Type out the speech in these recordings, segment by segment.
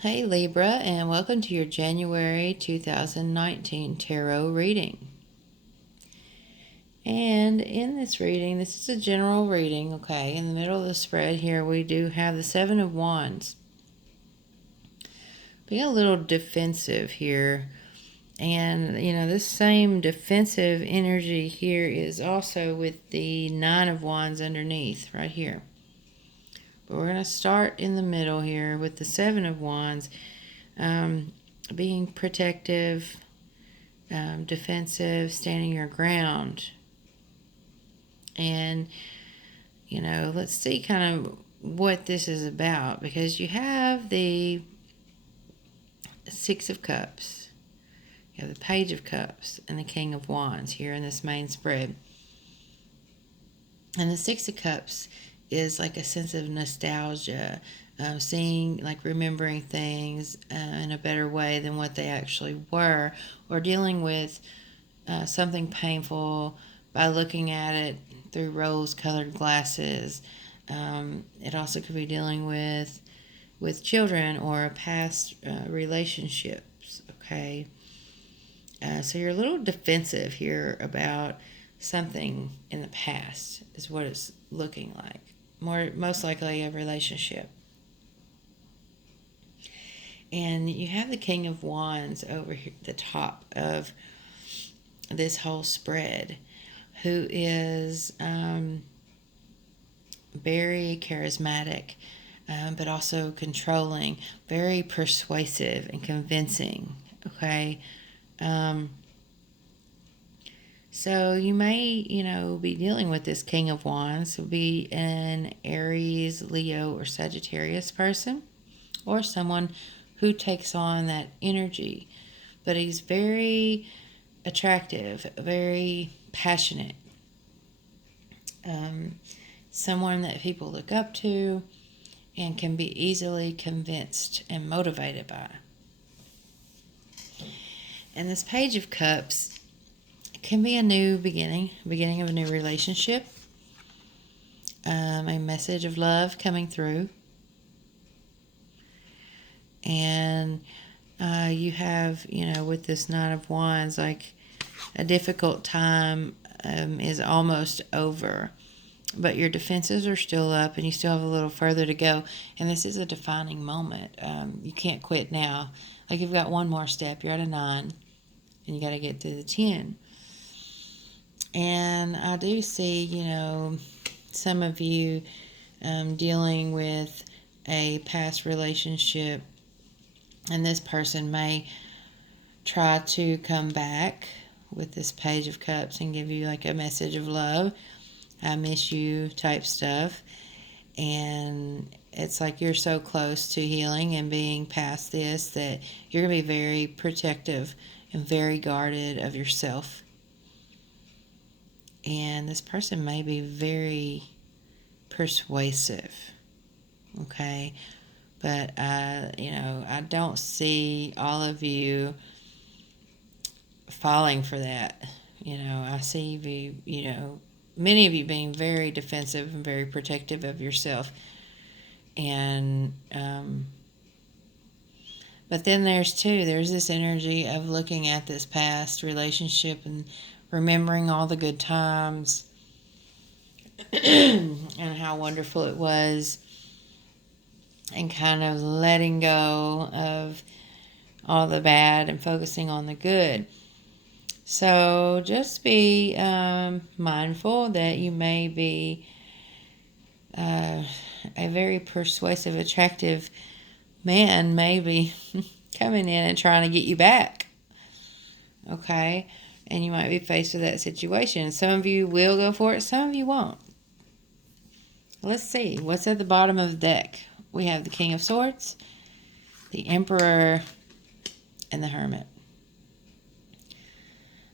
Hey Libra, and welcome to your January 2019 tarot reading. And in this reading, this is a general reading, okay? In the middle of the spread here, we do have the Seven of Wands. Being a little defensive here. And, this same defensive energy here is also with the Nine of Wands underneath, right here. But we're going to start in the middle here with the Seven of Wands. Being protective, defensive, standing your ground. And, let's see kind of what this is about, because you have the Six of Cups, you have the Page of Cups, and the King of Wands here in this main spread. And the Six of Cups is like a sense of nostalgia, seeing, like remembering things in a better way than what they actually were, or dealing with something painful by looking at it through rose-colored glasses. It also could be dealing with children or past relationships. Okay, so you're a little defensive here about something in the past, is what it's looking like. Most likely a relationship. And you have the King of Wands over here at the top of this whole spread, who is very charismatic, but also controlling, very persuasive and convincing. Okay. So you may, be dealing with this King of Wands. It will be an Aries, Leo, or Sagittarius person, or someone who takes on that energy. But he's very attractive, very passionate. Someone that people look up to and can be easily convinced and motivated by. And this Page of Cups can be a new beginning of a new relationship, a message of love coming through. And you have, with this Nine of Wands, like a difficult time is almost over, but your defenses are still up and you still have a little further to go. And this is a defining moment. You can't quit now. Like, you've got one more step. You're at a 9 and you got to get to the 10. And I do see, some of you dealing with a past relationship, and this person may try to come back with this Page of Cups and give you like a message of love, I miss you type stuff. And it's like you're so close to healing and being past this that you're going to be very protective and very guarded of yourself. And this person may be very persuasive, okay? But, I don't see all of you falling for that. I see you, many of you being very defensive and very protective of yourself. And, but then there's this energy of looking at this past relationship and remembering all the good times and how wonderful it was, and kind of letting go of all the bad and focusing on the good. So just be mindful that you may be a very persuasive, attractive man maybe coming in and trying to get you back. Okay? And you might be faced with that situation. Some of you will go for it, some of you won't. Let's see. What's at the bottom of the deck? We have the King of Swords, the Emperor, and the Hermit.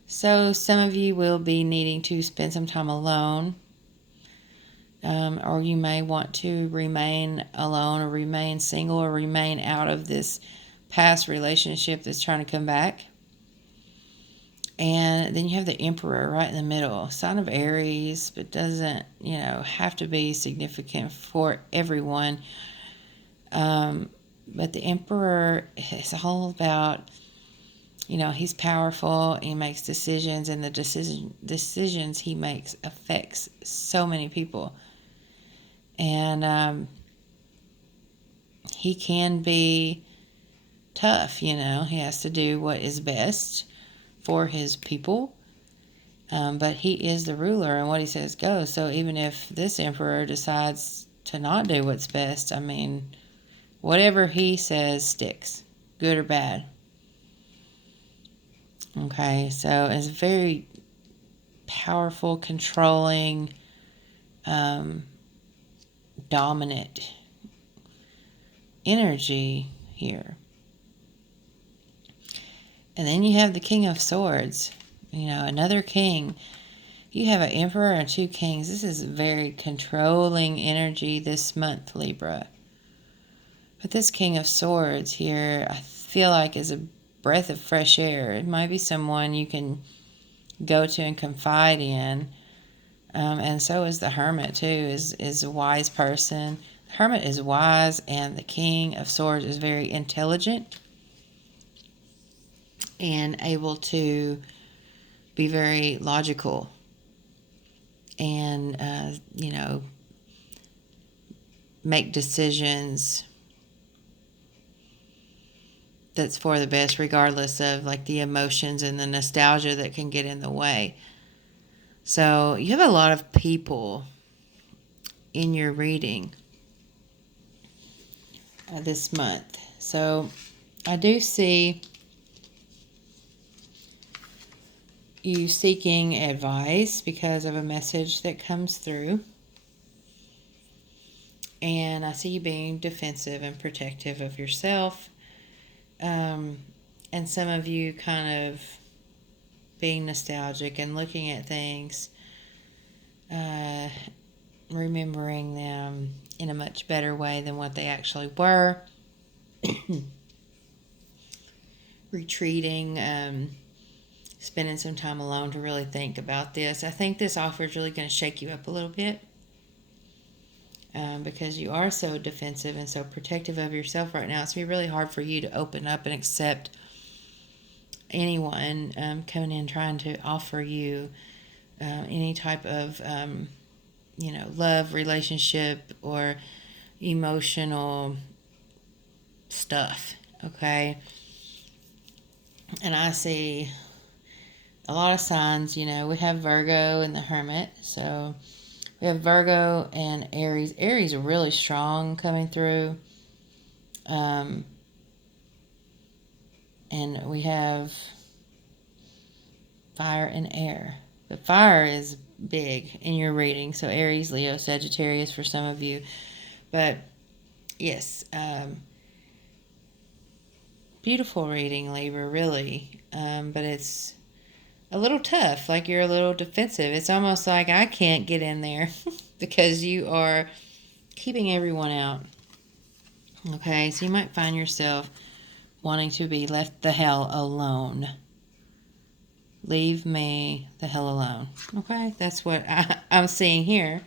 So some of you will be needing to spend some time alone, or you may want to remain alone or remain single or remain out of this past relationship that's trying to come back. And then you have the Emperor right in the middle, sign of Aries, but doesn't, have to be significant for everyone. But the Emperor is all about, he's powerful, he makes decisions, and the decisions he makes affects so many people. And he can be tough, he has to do what is best for his people. But he is the ruler, and what he says goes. So even if this emperor decides to not do what's best, whatever he says sticks, good or bad. Okay, so it's very powerful, controlling, dominant energy here. And then you have the King of Swords, another king. You have an emperor and 2 kings. This is very controlling energy this month, Libra. But this King of Swords here, I feel like is a breath of fresh air. It might be someone you can go to and confide in. And so is the Hermit, too, is a wise person. The Hermit is wise, and the King of Swords is very intelligent and able to be very logical and, make decisions that's for the best, regardless of like the emotions and the nostalgia that can get in the way. So you have a lot of people in your reading this month. So I do see you seeking advice because of a message that comes through. And I see you being defensive and protective of yourself. And some of you kind of being nostalgic and looking at things, remembering them in a much better way than what they actually were. Retreating, spending some time alone to really think about this. I think this offer is really going to shake you up a little bit. Because you are so defensive and so protective of yourself right now. It's going to be really hard for you to open up and accept anyone coming in trying to offer you any type of, love, relationship, or emotional stuff, okay? And I see a lot of signs, we have Virgo and the Hermit, so we have Virgo and Aries. Aries are really strong coming through. And we have fire and air. But fire is big in your reading. So Aries, Leo, Sagittarius for some of you. But yes, beautiful reading, Libra, really. But it's a little tough, like you're a little defensive. It's almost like I can't get in there because you are keeping everyone out. Okay, so you might find yourself wanting to be left the hell alone. Leave me the hell alone. Okay, that's what I'm seeing here.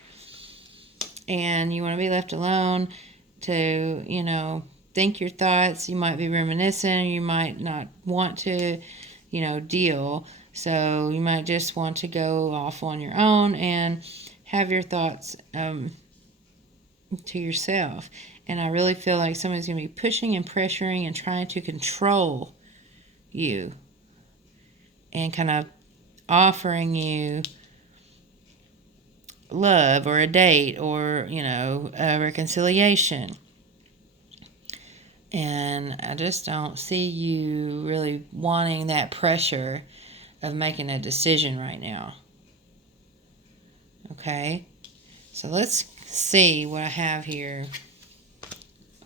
And you want to be left alone to, think your thoughts. You might be reminiscing. You might not want to, deal. So you might just want to go off on your own and have your thoughts to yourself. And I really feel like somebody's going to be pushing and pressuring and trying to control you and kind of offering you love or a date or, a reconciliation. And I just don't see you really wanting that pressure of making a decision right now. Okay, so let's see what I have here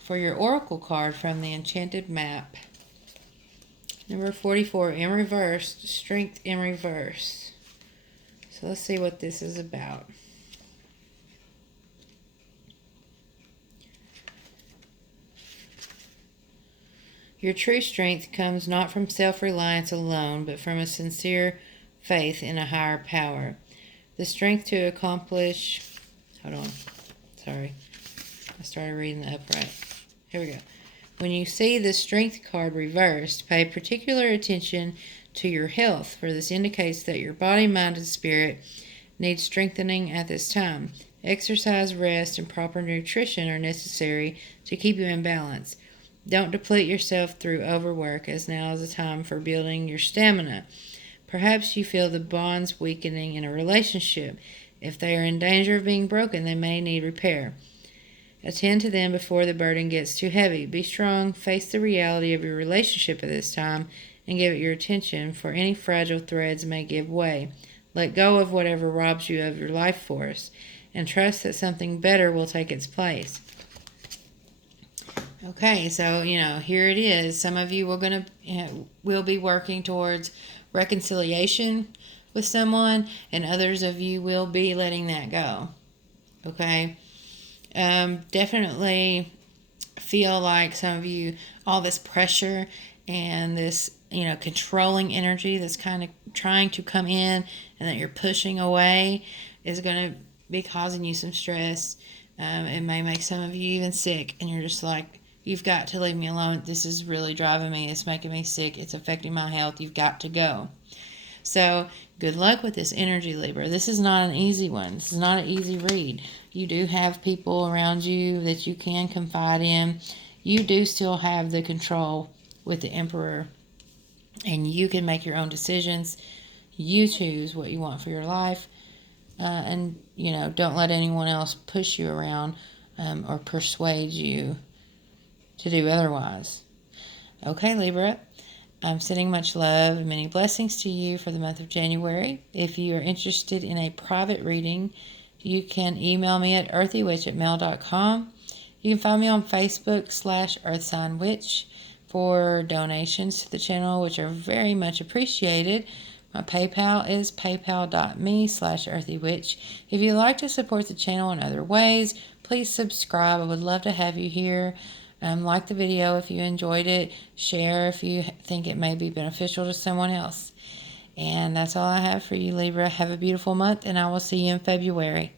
for your oracle card from the Enchanted Map. Number 44 in reverse, Strength in reverse. So let's see what this is about. Your true strength comes not from self-reliance alone, but from a sincere faith in a higher power. The strength to accomplish... Hold on. Sorry. I started reading the upright. Here we go. When you see the Strength card reversed, pay particular attention to your health, for this indicates that your body, mind, and spirit need strengthening at this time. Exercise, rest, and proper nutrition are necessary to keep you in balance. Don't deplete yourself through overwork, as now is the time for building your stamina. Perhaps you feel the bonds weakening in a relationship. If they are in danger of being broken, they may need repair. Attend to them before the burden gets too heavy. Be strong, face the reality of your relationship at this time, and give it your attention, for any fragile threads may give way. Let go of whatever robs you of your life force, and trust that something better will take its place. Okay, so here it is. Some of you will be working towards reconciliation with someone, and others of you will be letting that go. Okay, definitely feel like some of you, all this pressure and this controlling energy that's kind of trying to come in and that you're pushing away is going to be causing you some stress. It may make some of you even sick, and you're just like, you've got to leave me alone. This is really driving me. It's making me sick. It's affecting my health. You've got to go. So good luck with this energy, Libra. This is not an easy one. This is not an easy read. You do have people around you that you can confide in. You do still have the control with the Emperor, and you can make your own decisions. You choose what you want for your life, and don't let anyone else push you around or persuade you to do otherwise. Okay, Libra, I'm sending much love and many blessings to you for the month of January. If you are interested in a private reading, you can email me at earthywitch@mail.com. You can find me on Facebook /EarthSignWitch for donations to the channel, which are very much appreciated. My PayPal is paypal.me/earthywitch. If you'd like to support the channel in other ways, please subscribe. I would love to have you here. Like the video if you enjoyed it. Share if you think it may be beneficial to someone else. And that's all I have for you, Libra. Have a beautiful month, and I will see you in February.